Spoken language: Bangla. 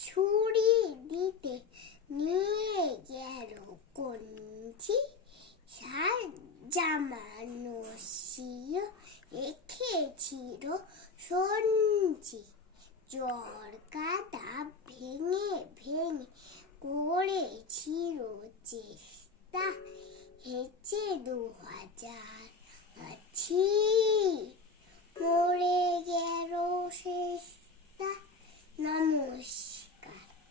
ছুরি দিতে নিয়ে গেল কঞ্চি, জামানো শিও রেখেছিল সঞ্চি। জ্বর কাটা ভেঙে ভেঙে করেছিল চেষ্টা, হেঁচে 2000 ছি, মরে গেল শেষ।